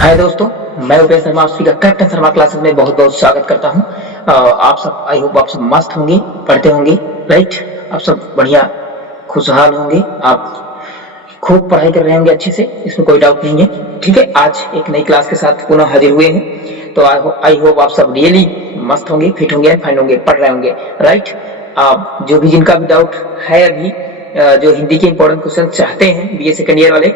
हाय दोस्तों, मैं उपेश शर्मा आप सभी का कैप्टन शर्मा क्लासेस में बहुत बहुत स्वागत करता हूं। आप सब आई होप आप सब मस्त होंगे, पढ़ते होंगे, राइट। आप सब बढ़िया खुशहाल होंगे, आप खूब पढ़ाई कर रहे होंगे अच्छे से, इसमें कोई डाउट नहीं है। ठीक है, आज एक नई क्लास के साथ पुनः हाजिर हुए हैं, तो आई होप आप सब रियली मस्त होंगे, फिट होंगे, फाइन होंगे, पढ़ रहे होंगे, राइट। आप जो भी जिनका भी डाउट है अभी, जो हिंदी के इंपॉर्टेंट क्वेश्चन चाहते हैं बीए सेकेंड ईयर वाले,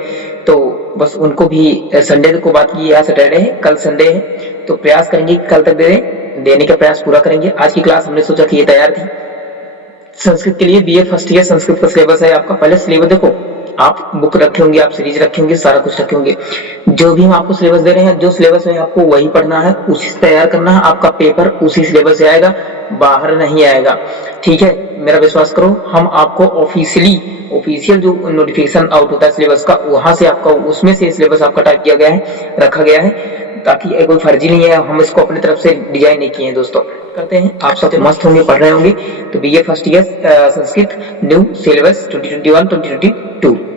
तो बस उनको भी संडे को बात की, आज सैटरडे है, कल संडे है, तो प्रयास करेंगे कल तक देने का प्रयास पूरा करेंगे। आज की क्लास हमने सोचा कि ये तैयार थी संस्कृत के लिए, बीए फर्स्ट ईयर संस्कृत का सिलेबस है आपका। पहले सिलेबस देखो, आप बुक रखे होंगे, आप सीरीज रखे होंगे, सारा कुछ रखे होंगे। जो भी हम आपको सिलेबस दे रहे हैं, जो सिलेबस में आपको वही पढ़ना है, उसी से तैयार करना है। आपका पेपर उसी सिलेबस से आएगा, बाहर नहीं आएगा। ठीक है, मेरा विश्वास करो। हम आपको ऑफिशियल जो नोटिफिकेशन आउट होता है सिलेबस का, वहां से आपका, उसमें से सिलेबस आपका टाइप किया गया है, रखा गया है, ताकि कोई फर्जी नहीं है, हम इसको अपनी तरफ से डिजाइन नहीं किए हैं। दोस्तों करते हैं, आप सब मस्त होंगे, पढ़ रहे होंगे। तो BA first year Sanskrit new syllabus 2021-2022।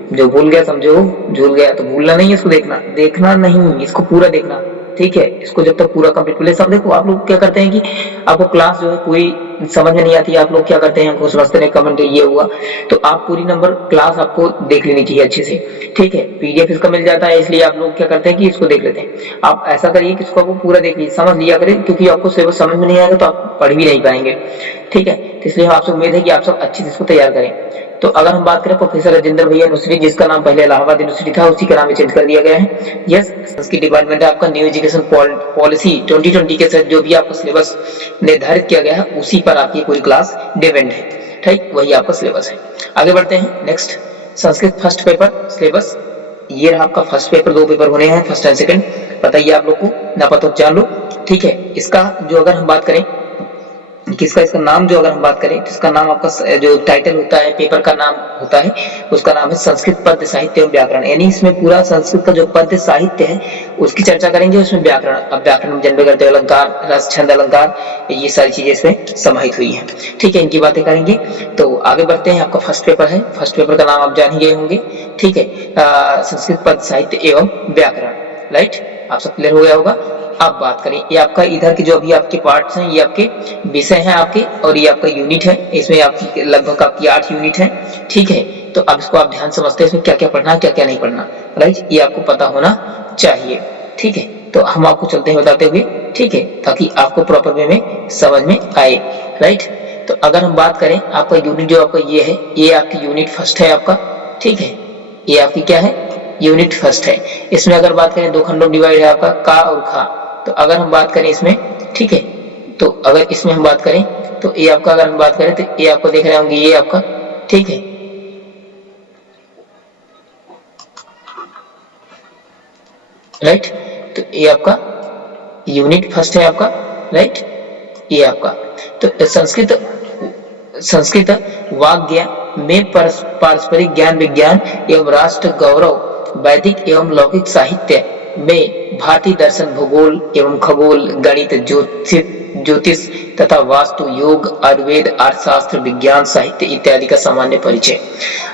जो भूल गया समझो झूल गया, तो भूलना नहीं है, इसको देखना नहीं, इसको पूरा देखना। ठीक है, इसको जब तक पूरा कंप्लीट। सब देखो, आप लोग क्या करते हैं कि आपको क्लास जो है पूरी समझ में नहीं आती, आप लोग क्या करते हैं, हमको समझते नहीं, कमेंट ये हुआ, तो आप पूरी नंबर क्लास आपको देख लेनी चाहिए अच्छे से। ठीक है, पीडीएफ इसका मिल जाता है, इसलिए आप लोग क्या करते हैं कि इसको देख लेते हैं। आप ऐसा करिए कि इसको आपको पूरा देख लीजिए, समझ लिया करें, क्योंकि आपको सिलेबस समझ में नहीं आएगा तो आप पढ़ भी नहीं पाएंगे। ठीक है, तो इसलिए आपसे उम्मीद है कि आप सब अच्छे से इसको तैयार करें। तो अगर हम बात करें प्रोफेसर राजेंद्र भैया यूनिवर्सिटी, जिसका नाम पहले इलाहाबाद यूनिवर्सिटी था, उसी का नाम चेंज कर दिया गया है। यस, संस्कृत डिपार्टमेंट है आपका। न्यू एजुकेशन पॉलिसी 2020 के साथ जो भी आपका सिलेबस निर्धारित किया गया है, उसी पर आपकी पूरी क्लास डिपेंड है। ठीक, वही आपका सिलेबस है। आगे बढ़ते हैं। Next, Sanskrit first paper syllabus. ये रहा आपका फर्स्ट पेपर। 2 पेपर होने हैं, फर्स्ट एंड सेकंड। बताइए आप लोग को, ना पता तो जान लो। ठीक है, इसका जो अगर हम बात करें किसका, इसका नाम जो अगर हम बात करें, इसका नाम आपका जो टाइटल होता है, पेपर का नाम होता है, उसका नाम है संस्कृत पद्य साहित्य एवं व्याकरण। यानी इसमें पूरा संस्कृत का जो पद्य साहित्य है उसकी चर्चा करेंगे, उसमें व्याकरण, अब व्याकरण में जन्म करते अलंकार, रस, छंद, अलंकार, ये सारी चीजें इसमें समाहित हुई है। ठीक है, इनकी बातें करेंगे। तो आगे बढ़ते हैं। आपका फर्स्ट पेपर है, फर्स्ट पेपर का नाम आप जान ही गए होंगे। ठीक है, संस्कृत पद्य साहित्य एवं व्याकरण, राइट, आप सब क्लियर हो गया होगा। अब बात करें, ये आपका इधर के जो अभी आपके पार्ट्स हैं, ये आपके विषय हैं आपके, और ये आपका यूनिट है। इसमें आपकी लगभग आपकी 8 यूनिट है। ठीक है, तो अब इसको आप ध्यान समझते हैं, इसमें क्या क्या पढ़ना है, क्या क्या नहीं पढ़ना, राइट, ये आपको पता होना चाहिए। ठीक है, तो हम आपको चलते हैं बताते हुए, ठीक है, ताकि आपको प्रॉपर वे में समझ में आए, राइट। तो अगर हम बात करें, आपका यूनिट जो आपका ये है, ये आपकी यूनिट फर्स्ट है आपका। ठीक है, ये आपकी क्या है, यूनिट फर्स्ट है। इसमें अगर बात करें, 2 खंडों डिवाइड है आपका, का और खा। तो अगर हम बात करें इसमें, ठीक है, तो अगर इसमें हम बात करें, तो ये आपका, अगर हम बात करें तो ये आपको देख रहे होंगे, ये आपका, ठीक है, राइट, तो ये आपका यूनिट फर्स्ट है आपका, राइट, ये आपका। तो संस्कृत वाग्य में पारस्परिक ज्ञान विज्ञान एवं राष्ट्र गौरव, वैदिक एवं लौकिक साहित्य में भारतीय दर्शन, भूगोल एवं खगोल, गणित, ज्योतिष तथा वास्तु, योग, आयुर्वेद, अर्थशास्त्र, विज्ञान, साहित्य इत्यादि का सामान्य परिचय।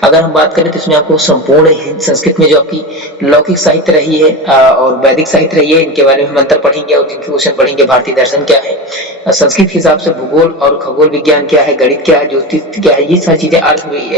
अगर हम बात करें तो इसमें आपको संपूर्ण संस्कृत में जो आपकी लौकिक साहित्य रही है और वैदिक साहित्य रही है, इनके बारे में हम अंतर पढ़ेंगे और इनके क्वेश्चन पढ़ेंगे। भारतीय दर्शन क्या है, संस्कृत के हिसाब से भूगोल और खगोल विज्ञान क्या है, गणित क्या है, ज्योतिष क्या है, ये सारी चीजें।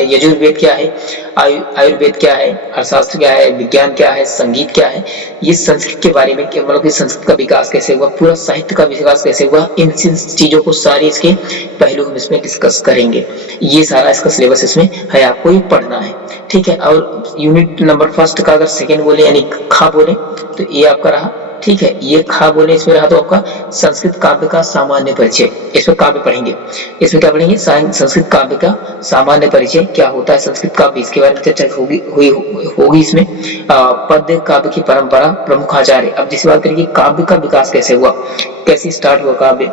यजुर्वेद क्या है, आयुर्वेद क्या है, अर्थशास्त्र क्या है, विज्ञान क्या है, संगीत क्या है, ये संस्कृत के बारे में, मतलब कि संस्कृत का विकास कैसे हुआ, पूरा साहित्य का विकास कैसे हुआ, इन चीजों को सारी इसके पहलू हम इसमें डिस्कस करेंगे। ये सारा इसका सिलेबस इसमें है, आपको ये पढ़ना है। ठीक है, और यूनिट नंबर फर्स्ट का अगर सेकेंड बोले यानी खा बोले, तो ये आपका रहा। ठीक है, ये खा बोले, इसमें रहा तो आपका संस्कृत काव्य का सामान्य परिचय। इसमें काव्य पढ़ेंगे, इसमें क्या पढ़ेंगे, संस्कृत काव्य का सामान्य परिचय, क्या होता है संस्कृत काव्य, इसके बारे में चर्चा होगी इसमें। पद्य काव्य की परंपरा, प्रमुख आचार्य। अब जिस बात करेंगे काव्य का विकास कैसे हुआ, कैसे स्टार्ट हुआ काव्य,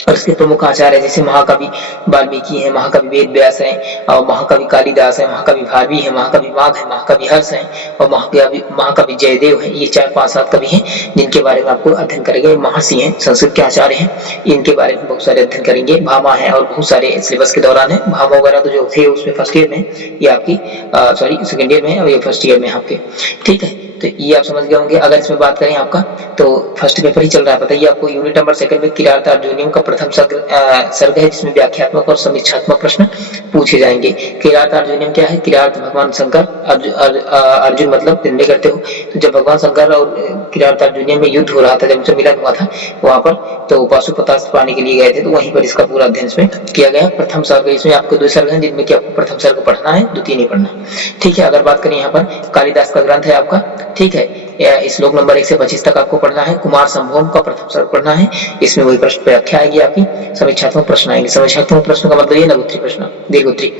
और उसके प्रमुख आचार्य जैसे महाकवि वाल्मीकि है, महाकवि वेद व्यास है, और महाकवि कालिदास है, महाकवि भारवी है, महाकवि माघ है, महाकवि हर्ष है, और महाकवि जयदेव है। ये 4-5-7 कवि हैं जिनके बारे में आपको अध्ययन करेंगे। महर्षि हैं, संस्कृत के आचार्य हैं, इनके बारे में बहुत सारे अध्ययन करेंगे। भामा है, और बहुत सारे सिलेबस के दौरान है। भामा वगैरह तो जो थे उसमें फर्स्ट ईयर में, ये आपकी सॉरी सेकेंड ईयर में है, और ये फर्स्ट ईयर में आपके। ठीक है, तो ये आप समझ गए होंगे। अगर इसमें बात करें आपका, तो फर्स्ट पेपर ही चल रहा है, बताइए आपको यूनिट नंबर 2 में किरात अर्जुनियम का प्रथम सर्ग है, जिसमें व्याख्यात्मक और समीक्षात्मक प्रश्न पूछे जाएंगे। किरात अर्जुनियम क्या है? किरात भगवान शंकर, अर्जुन मतलब निर्णय करते हो, तो जब भगवान शंकर और किरात अर्जुनियम में युद्ध हो रहा था, जब उनसे मिलन हुआ था वहां पर, तो पाशुपतास्त्र पाने के लिए गए थे, तो वहीं पर इसका पूरा अध्ययन इसमें किया गया। प्रथम सर्ग, इसमें आपको 2 सर्ग हैं, जिनमें कि आपको प्रथम सर्ग पढ़ना है, द्वितीय नहीं पढ़ना। ठीक है, अगर बात करें यहाँ पर कालिदास का ग्रंथ है आपका, ठीक है, श्लोक नंबर 1 से 25 तक आपको पढ़ना है। कुमार संभोम का प्रथम सर्ग पढ़ना है, इसमें वही प्रश्न व्याख्या आएगी आपकी, समीक्षात्मक प्रश्न आएंगे। समीक्षात्मक प्रश्न का मतलब ये लघुत्तरी प्रश्न, दीर्घोत्तरी।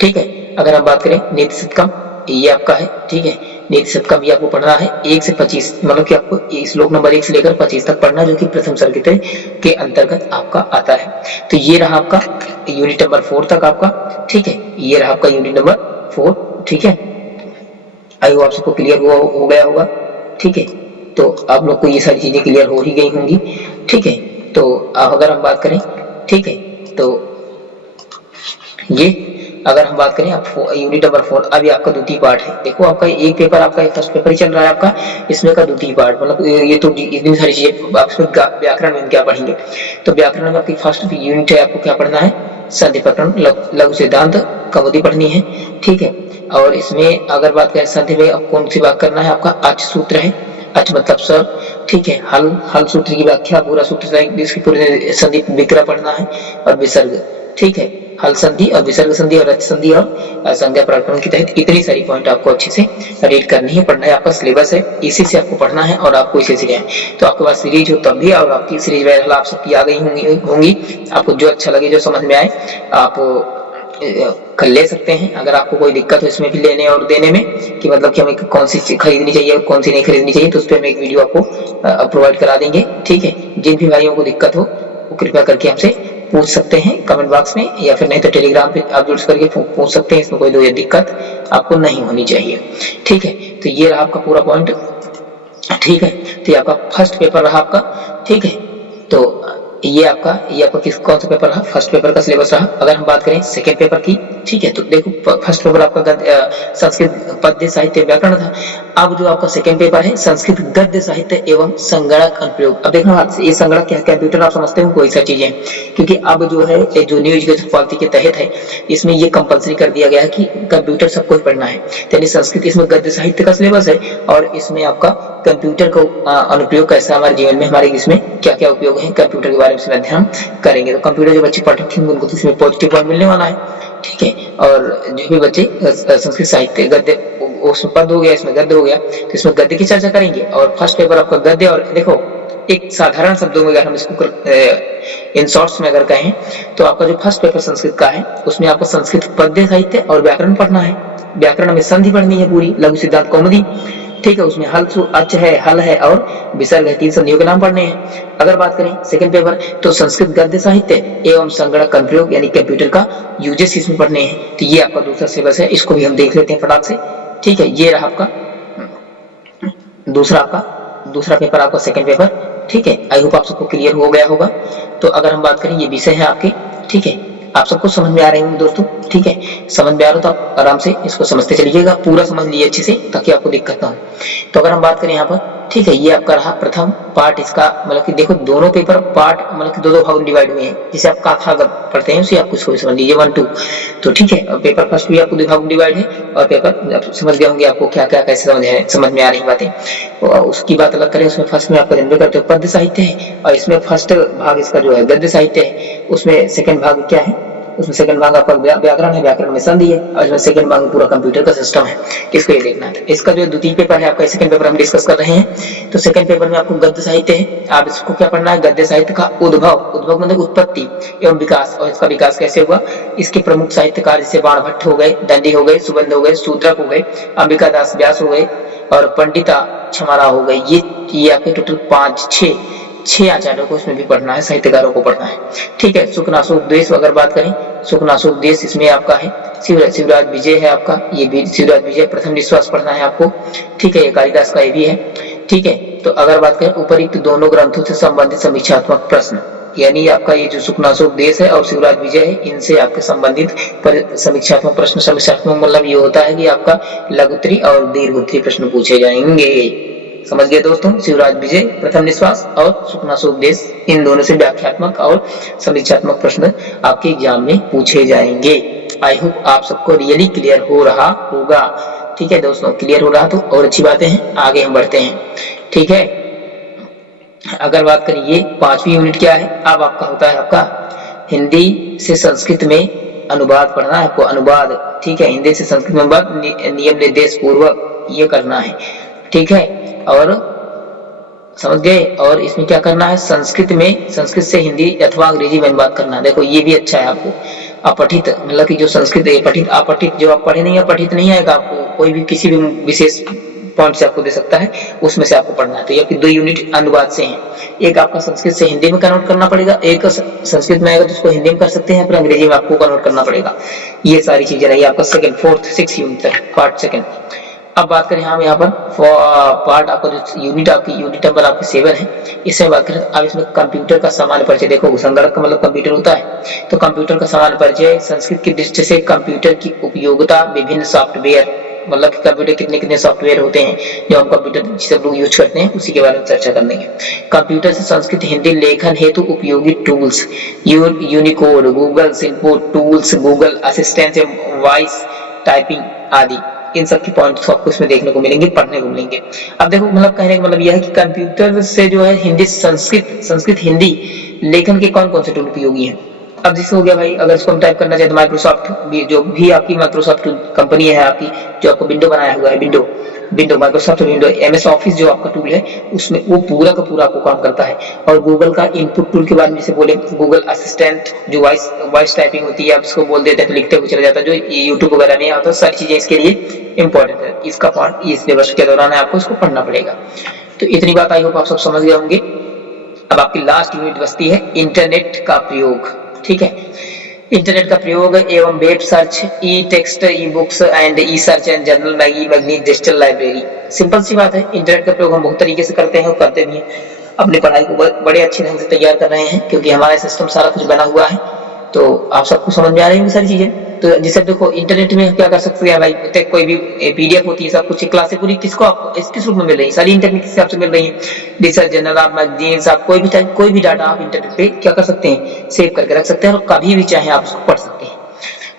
ठीक है, अगर हम बात करें नीति शतकम, ये आपका है, ठीक है, नीति शतकम भी आपको पढ़ना है 1 से 25, मतलब कि आपको श्लोक नंबर 1 से लेकर 25 तक पढ़ना, जो कि प्रथम सर्ग के अंतर्गत आपका आता है। तो ये रहा आपका यूनिट नंबर 4 तक आपका, ठीक है, ये रहा आपका यूनिट नंबर 4, ठीक है। आई होप आप सबको क्लियर हो गया होगा, ठीक है। तो आप लोग को ये सारी चीजें क्लियर हो ही गई होंगी, ठीक है। तो अगर हम बात करें, ठीक है, तो ये अगर हम बात करें आप यूनिट नंबर 4, अभी आपका द्वितीय पार्ट है। देखो आपका एक पेपर, आपका फर्स्ट पेपर ही चल रहा है आपका, इसमें का द्वितीय पार्ट, मतलब ये तो इतनी सारी चीजें आप इसमें व्याकरण में क्या पढ़ेंगे। तो व्याकरण में आपकी फर्स्ट यूनिट है, आपको क्या पढ़ना है? संधि प्रकरण, लघु सिद्धांत, कौमुदी पढ़नी है, ठीक है। और इसमें अगर बात करें संधि में, अब कौन सी बात करना है? आपका अच सूत्र है, अच मतलब सब, ठीक है। हल सूत्र की व्याख्या, पूरा सूत्र इसकी पूरी संधि विग्रह पढ़ना है, और विसर्ग, ठीक है। हल संधि और विसर्ग संधि और रच संधि और संज्ञा प्रकरण के तहत इतनी सारी पॉइंट आपको अच्छे से रीड करनी है, पढ़ना है। आपका सिलेबस है, इसी से आपको पढ़ना है और आपको इसी से तो आपके पास सीरीज हो तब भी, और आपकी सीरीज वगैरह आप सबकी आ गई होंगी। आपको जो अच्छा लगे, जो समझ में आए, आप ले सकते हैं। अगर आपको कोई दिक्कत हो इसमें भी लेने और देने में, कि मतलब कि हमें कौन सी खरीदनी चाहिए और कौन सी नहीं खरीदनी चाहिए, तो उस पर हम एक वीडियो आपको प्रोवाइड करा देंगे, ठीक है। जिन भी भाइयों को दिक्कत हो वो कृपया करके हमसे पूछ सकते हैं कमेंट बॉक्स में, या फिर नहीं तो टेलीग्राम पे आप जुड़ करके पूछ सकते हैं। इसमें कोई दिक्कत आपको नहीं होनी चाहिए, ठीक है। तो ये रहा आपका पूरा पॉइंट, ठीक है। तो ये आपका फर्स्ट पेपर रहा आपका, ठीक है। तो ये आपका कौन सा पेपर रहा? फर्स्ट पेपर का सिलेबस रहा। अगर हम बात करें सेकंड पेपर की, ठीक है, तो देखो फर्स्ट पेपर आपका संस्कृत पद्य साहित्य व्याकरण था। अब जो आपका सेकंड पेपर है संस्कृत गद्य साहित्य एवं संगणक अनुप्रयोग। अब देखना, ये संगणक क्या है? कंप्यूटर आप समझते हो, कोई सा चीज है, क्योंकि अब जो है जो न्यू एजुकेशन पॉलिसी के तहत है, इसमें ये कंपलसरी कर दिया गया है कि कंप्यूटर सबको पढ़ना है। यानी संस्कृत इसमें गद्य साहित्य का सिलेबस है, और इसमें आपका कंप्यूटर का अनुप्रयोग कैसा हमारे जीवन में, हमारे इसमें क्या क्या उपयोग है कंप्यूटर के बारे में इसमें अध्ययन करेंगे। तो कंप्यूटर जो बच्चे पढ़ रखे हैं उनको तो इसमें पॉजिटिव पॉइंट मिलने वाला है, ठीक है। और जो भी बच्चे संस्कृत साहित्य गद्य, उसमें पद हो गया, इसमें गद्य हो गया, तो इसमें गद्य की चर्चा करेंगे। और फर्स्ट पेपर आपका गद्य, और देखो एक साधारण शब्दों में अगर हम इसको इन शॉर्ट्स में अगर कहें, तो आपका जो फर्स्ट पेपर संस्कृत का है, उसमें आपको संस्कृत पद्य साहित्य और व्याकरण पढ़ना है। व्याकरण में संधि पढ़नी है पूरी, लघु सिद्धांत, कौमुदी, ठीक है। उसमें अच है, हल है और विसर्ग है, 3 संधियों के नाम पढ़ने हैं। अगर बात करें सेकंड पेपर, तो संस्कृत गद्य साहित्य एवं संगणक अनुप्रयोग, यानी कंप्यूटर का यूजेस इसमें पढ़ने हैं। तो ये आपका दूसरा सिलेबस है, इसको भी हम देख लेते हैं फटाक से, ठीक है। ये रहा आपका दूसरा पेपर, आपका सेकंड पेपर, ठीक है। आई होप आप सबको क्लियर हो गया होगा। तो अगर हम बात करें, ये विषय है आपके, ठीक है, आप सबको समझ में आ रहे होंगे दोस्तों, ठीक है। समझ में आ रहा हो तो आप आराम से इसको समझते चलिएगा, पूरा समझ लीजिए अच्छे से, ताकि आपको दिक्कत ना हो। तो अगर हम बात करें यहाँ पर, ठीक है, ये आपका रहा प्रथम पार्ट इसका, मतलब कि देखो दोनों पेपर पार्ट मतलब कि दो भागों में डिवाइड हुए हैं। जिसे आप काथा पढ़ते हैं उसे आप इसको समझ लीजिए 1 2। तो ठीक है, पेपर फर्स्ट भी आपको 2 भागों में डिवाइड है, और पेपर समझ गए होंगे आपको क्या क्या कैसे समझ में आ रही बातें। तो उसकी बात अलग करें, उसमें फर्स्ट में आपका जनरल करते हो पद्य साहित्य है, और इसमें फर्स्ट भाग इसका जो है गद्य साहित्य है। उसमें सेकंड भाग क्या है? उसमें सेकंड भाग आपका व्याकरण है, व्याकरण में संधि है, और इसमें सेकंड भाग में पूरा कंप्यूटर का सिस्टम है। इसको ये देखना है। इसका जो द्वितीय पेपर है आपका, सेकंड पेपर हम डिस्कस कर रहे हैं। तो सेकंड पेपर में आपको गद्य साहित्य है, आप इसको क्या पढ़ना है? गद्य साहित्य का उद्भव मतलब उत्पत्ति एवं विकास, और इसका विकास कैसे हुआ, इसके प्रमुख साहित्यकार जैसे बाणभट्ट हो गए, दंडी हो गए, सुबंध हो गए, शूद्रक हो गए, अंबिका दास व्यास हो गए, और पंडिता क्षमारा हो गए। ये आपके टोटल 6 आचार्यों को इसमें भी पढ़ना है, साहित्यकारों को पढ़ना है, ठीक है। सुखनासोपदेश अगर बात करें, सुखनासोपदेश इसमें आपका है, शिवराज विजय है आपका, ये भी शिवराज विजय, प्रथम निश्वास पढ़ना है आपको, ठीक है। ये कालिदास का ये भी है, ठीक है। तो अगर बात करें उपरोक्त दोनों ग्रंथों से संबंधित समीक्षात्मक प्रश्न, यानी आपका ये जो सुखनासोपदेश है और शिवराज विजय है, इनसे आपके संबंधित समीक्षात्मक प्रश्न, समीक्षात्मक मतलब ये होता है कि आपका लघुत्तरीय और दीर्घोत्तरीय प्रश्न पूछे जाएंगे। समझ गए दोस्तों, शिवराज विजय, प्रथम निश्वास और सुखनासोपदेश, इन दोनों से व्याख्यात्मक और समीक्षात्मक प्रश्न आपके एग्जाम में पूछे जाएंगे। आई होप आप सबको रियली क्लियर हो रहा होगा। ठीक है दोस्तों, क्लियर हो रहा तो और अच्छी बातें हैं, आगे हम बढ़ते हैं। ठीक है, अगर बात करिए 5वीं यूनिट क्या है, अब आपका होता है आपका हिंदी से संस्कृत में अनुवाद पढ़ना है आपको, अनुवाद। ठीक है, हिंदी से संस्कृत में अनुवाद नियम निर्देश पूर्वक ये करना है। ठीक है, और समझ गए। और इसमें क्या करना है, संस्कृत में, संस्कृत से हिंदी अथवा अंग्रेजी में अनुवाद करना है। देखो ये भी अच्छा है आपको। अपठित मतलब कि जो संस्कृत है, पठित अपठित, जो आप पढ़े नहीं है पठित नहीं आएगा आपको, कोई भी किसी भी विशेष पॉइंट से आपको दे सकता है, उसमें से आपको पढ़ना है। तो ये आपकी 2 यूनिट अनुवाद से हैं। एक आपका संस्कृत से हिंदी में कन्वर्ट करना पड़ेगा, एक संस्कृत में आएगा तो उसको हिंदी में कर सकते हैं, फिर अंग्रेजी में आपको कन्वर्ट करना पड़ेगा। ये सारी चीजें रही आपका सेकंड, फोर्थ, 6 यूनिट तक, पार्ट सेकंड। अब बात करें हम यहाँ पर पार्ट आपका जो यूनिट, आपकी यूनिट नंबर आपकी 7 है, इसमें बात करें। अब इसमें कंप्यूटर का सामान्य परिचय। देखो संगणक का मतलब कंप्यूटर होता है, तो कंप्यूटर का सामान्य परिचय, संस्कृत की दृष्टि से कंप्यूटर की उपयोगिता, विभिन्न सॉफ्टवेयर, मतलब कि कंप्यूटर कितने कितने सॉफ्टवेयर होते हैं जो हम कंप्यूटर जिसे लोग यूज करते हैं, उसी के बारे में चर्चा करनी है। कंप्यूटर से संस्कृत हिंदी लेखन हेतु उपयोगी tools, Unicode, Google input tools, Google assistant, voice typing आदि, इन सब के पॉइंट्स आपको इसमें देखने को मिलेंगे, पढ़ने को मिलेंगे। अब देखो मतलब कहने का मतलब यह है कि कंप्यूटर से जो है हिंदी संस्कृत, संस्कृत हिंदी लेखन के कौन कौन से टूल उपयोगी हैं। अब जैसे हो गया भाई, अगर इसको हम टाइप करना चाहे तो माइक्रोसॉफ्ट, जो भी आपकी माइक्रोसॉफ्ट कंपनी है आपकी, जो आपको विंडो बनाया हुआ है, window Microsoft window, MS office जो आपका टूल है, उसमें वो पूरा का पूरा आपको काम करता है। और गूगल का इनपुट टूल के बारे में जैसे बोले, गूगल असिस्टेंट जो वॉइस टाइपिंग होती है, आप इसको बोल देते हैं तो लिखते हुए चला जाता है, जो यूट्यूब वगैरह में आता है, सारी चीजें इसके लिए इंपॉर्टेंट है। इसका पार्ट इस सिलेबस के दौरान आपको इसको पढ़ना पड़ेगा। तो इतनी बात आई होप आप सब समझ गए होंगे। अब आपकी लास्ट यूनिट बचती है इंटरनेट का प्रयोग। ठीक है, इंटरनेट का प्रयोग एवं web search, e text, e books and e search and journal magazine, digital library. Simple सी बात है, इंटरनेट का प्रयोग हम बहुत तरीके से करते हैं और करते भी हैं। अपनी पढ़ाई को बड़े अच्छे ढंग से तैयार कर रहे हैं, क्योंकि हमारा सिस्टम सारा कुछ बना हुआ है। तो आप सबको समझ में आ रही है सारी चीजें। तो जैसे देखो इंटरनेट में क्या कर सकते हैं भाई, कोई भी पीडीएफ होती है, सब कुछ क्लासें पूरी किसको आपको किस रूप में मिल रही है, सारी इंटरनेट के हिसाब से मिल रही है। रिसर्च जर्नल, आप मैगजीन्स, आप कोई भी डाटा आप इंटरनेट पे क्या कर सकते हैं, सेव करके रख सकते हैं और कभी भी चाहे आप उसको पढ़ सकते हैं।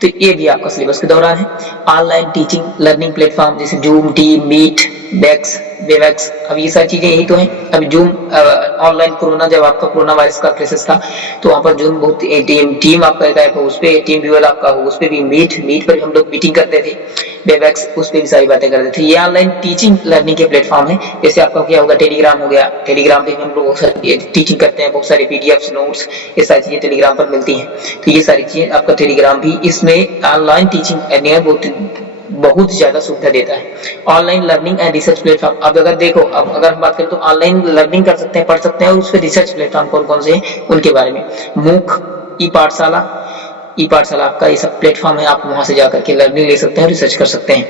तो ये भी आपका सिलेबस के दौरान है। ऑनलाइन टीचिंग लर्निंग प्लेटफॉर्म जैसे जूम, टीम, मीट, वेबएक्स, अब ये सारी चीजें यही तो हैं। अभी जूम ऑनलाइन कोरोना, जब आपका कोरोना वायरस का क्राइसिस था, तो वहां पर जूम बहुत, टीम आपका एक ऐप है, उस पे टीम व्यूअर आपका हो, उस पे भी मीट पर भी हम लोग मीटिंग करते थे, वेबएक्स उस पे भी सारी बातें करते थे। ये ऑनलाइन टीचिंग लर्निंग के प्लेटफॉर्म है। जैसे आपका क्या होगा, टेलीग्राम हो गया, टेलीग्राम पे हम लोग टीचिंग करते हैं, बहुत सारे पीडीएफ नोट्स, ये सारी चीजें टेलीग्राम पर मिलती हैं। तो ये सारी चीजें आपका टेलीग्राम भी इसमें ऑनलाइन टीचिंग बहुत ज्यादा सुविधा देता है। Online learning and research platform, अब अगर देखो, अब अगर हम बात करें तो ऑनलाइन लर्निंग कर सकते हैं, पढ़ सकते हैं, और उस पर रिसर्च प्लेटफॉर्म कौन कौन से हैं उनके बारे में, मूक, ई पाठशाला आपका ये सब प्लेटफॉर्म है। आप वहां से जाकर के लर्निंग ले सकते हैं, रिसर्च कर सकते हैं।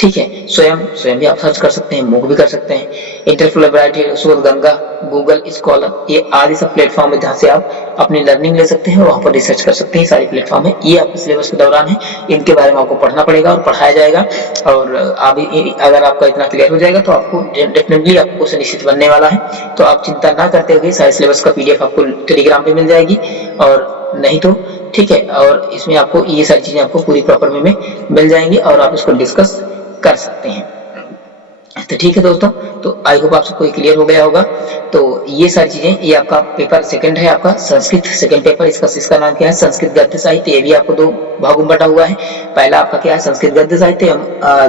ठीक है, स्वयं भी आप सर्च कर सकते हैं, मूक भी कर सकते हैं। इंटरफेस, शोधगंगा, गूगल स्कॉलर, ये आदि सब प्लेटफॉर्म है जहाँ से आप अपनी लर्निंग ले सकते हैं और वहां पर रिसर्च कर सकते हैं। सारे प्लेटफॉर्म है, ये आपके सिलेबस के दौरान है, इनके बारे में आपको पढ़ना पड़ेगा और पढ़ाया जाएगा। और अगर आपका इतना क्लियर हो जाएगा तो आपको डेफिनेटली आपको क्वेश्चन निश्चित बनने वाला है। तो आप चिंता ना करते हुए सारे सिलेबस का पीडीएफ आपको टेलीग्राम पे मिल जाएगी, और नहीं तो ठीक है, और इसमें आपको ये सारी चीजें आपको पूरी प्रॉपर वे में मिल जाएंगी और आप इसको डिस्कस कर सकते हैं। तो ठीक है दोस्तों, तो आई होप आप सबको क्लियर हो गया होगा। तो ये सारी चीजें, ये आपका पेपर सेकंड है, आपका संस्कृत सेकंड पेपर। इसका नाम क्या है, संस्कृत गद्य साहित्य। ये भी आपको 2 भागों में बटा हुआ है। पहला आपका क्या है, संस्कृत गद्य साहित्य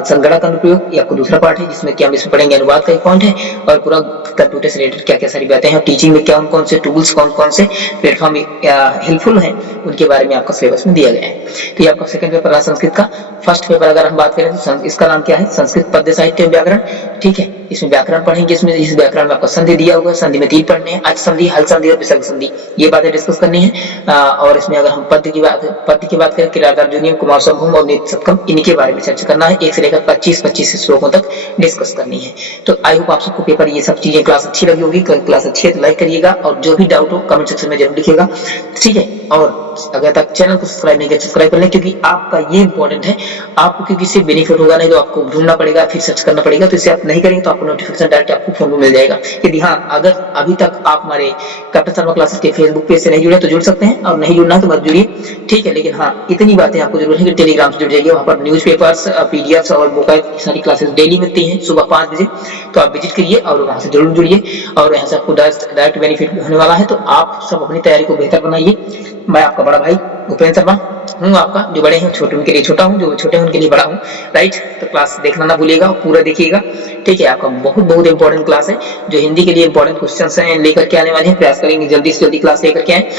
संगणक अनुप्रयोग, ये आपको दूसरा पार्ट है, जिसमें कि हम इसमें पढ़ेंगे अनुवाद का एक पॉइंट है, और पूरा कंप्यूटर से रिलेटेड क्या क्या सारी बातें हैं, टीचिंग में क्या कौन से टूल्स, कौन कौन से प्लेटफॉर्म हेल्पफुल है, उनके बारे में आपका सिलेबस में दिया गया है। तो ये आपका सेकंड पेपर है संस्कृत का। फर्स्ट पेपर अगर हम बात करें तो इसका नाम क्या है, संस्कृत पद्य साहित्य व्याकरण। ठीक है, इसमें व्याकरण पढ़ेंगे, इसमें इस व्याकरण में आपका संधि दिया हुआ है, संधि में 3 पढ़ने हैं, अच संधि, हल संधि और विसर्ग संधि, ये बातें डिस्कस करनी है। और इसमें अगर हम पद्य की बात करें, किरातार्जुनीय, कुमार संभव और नित्य सप्तम, इनके बारे में चर्चा करना है, 1 से लेकर 25 श्लोकों तक डिस्कस करनी है। तो आई होप आप सबको पेपर ये सब चीजें क्लास अच्छी लगी होगी। क्लास अच्छी है तो लाइक करिएगा और जो भी डाउट हो कमेंट सेक्शन में जरूर लिखिएगा, ठीक है। और अगर तक चैनल को सब्सक्राइब नहीं किया सब्सक्राइब कर लें, क्योंकि आपका ये इंपॉर्टेंट है, आपको क्योंकि इससे बेनिफिट होगा, नहीं तो आपको ढूंढना पड़ेगा, फिर सर्च करना पड़ेगा। तो इससे आप नहीं करेंगे तो आपको नोटिफिकेशन डायरेक्ट आपको फोन में मिल जाएगा। यदि हाँ, अगर अभी तक आप हमारे कैप्टन शर्मा क्लासेस के फेसबुक पेज से नहीं जुड़े तो जुड़ सकते हैं, और नहीं जुड़ना तो मत जुड़िए, ठीक है। लेकिन हाँ, इतनी बातें आपको जरूर है कि टेलीग्राम से जुड़ जाइए, वहाँ पर न्यूज पेपर्स, पीडीएफ और बुक सारी क्लासेस डेली मिलती हैं सुबह 5 बजे। तो आप विजिट करिए और वहां से जरूर जुड़िए, और यहाँ से आपको डायरेक्ट बेनिफिट होने वाला है। तो आप सब अपनी तैयारी को बेहतर बनाइए। मैं आपका बड़ा भाई उपेंद्र शर्मा हूँ, आपका जो बड़े हैं छोटे उनके लिए छोटा हूँ, जो छोटे हैं उनके लिए बड़ा हूँ, राइट। तो क्लास देखना ना भूलिएगा, पूरा देखिएगा, ठीक है। आपका बहुत इंपॉर्टेंट क्लास है, जो हिंदी के लिए इंपॉर्टेंट क्वेश्चंस हैं लेकर के आने वाले हैं, प्रयास करेंगे जल्दी से जल्दी क्लास लेकर के आए।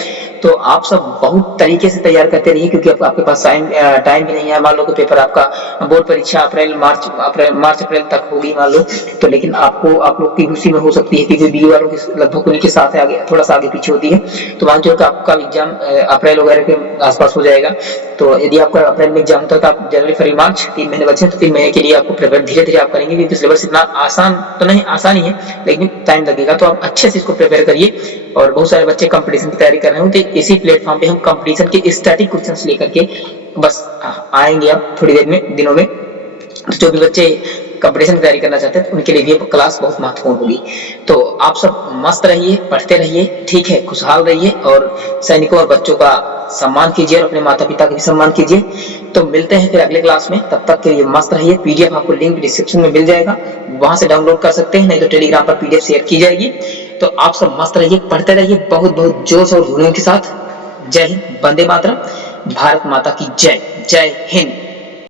तो आप सब बहुत तरीके से तैयार करते रहिए, क्योंकि आपके पास टाइम भी नहीं है। मान लो कि पेपर आपका बोर्ड परीक्षा मार्च अप्रैल तक होगी मान लो, तो लेकिन आप लोग की उसी में हो सकती है, क्योंकि बीए वालों के लगभग उन्हीं के साथ आगे थोड़ा सा आगे पीछे होती है। तो मान लो कि आपका एग्जाम अप्रैल वगैरह के आसपास हो जाएगा। तो यदि आपका अप्रैल में एग्जाम होता है तो आप जनवरी फरवरी मार्च 3 महीने बचे, तो 3 महीने के लिए आपको प्रिपेयर धीरे आप करेंगे, क्योंकि सिलेबस इतना आसान तो नहीं, आसान ही है लेकिन टाइम लगेगा। तो आप अच्छे से इसको प्रिपेयर करिए। और बहुत सारे बच्चे कंपटीशन की तैयारी कर रहे हो, तो इसी प्लेटफॉर्म पे हम कंपटीशन के स्टैटिक क्वेश्चंस लेकर के बस आएंगे अब थोड़ी देर में, दिनों में। तो जो भी बच्चे कंपटीशन की तैयारी करना चाहते हैं तो उनके लिए भी क्लास बहुत महत्वपूर्ण होगी। तो आप सब मस्त रहिए, पढ़ते रहिए, ठीक है, खुशहाल रहिए, और सैनिकों और बच्चों का सम्मान कीजिए और अपने माता पिता का भी सम्मान कीजिए। तो मिलते हैं फिर अगले क्लास में, तब तक के लिए मस्त रहिए। पीडीएफ आपको लिंक डिस्क्रिप्शन में मिल जाएगा, वहां से डाउनलोड कर सकते हैं, नहीं तो टेलीग्राम पर पीडीएफ शेयर की जाएगी। तो आप सब मस्त रहिए, पढ़ते रहिए, बहुत जोश और जुनून के साथ। जय हिंद, वंदे मातरम, भारत माता की जय, जय हिंद।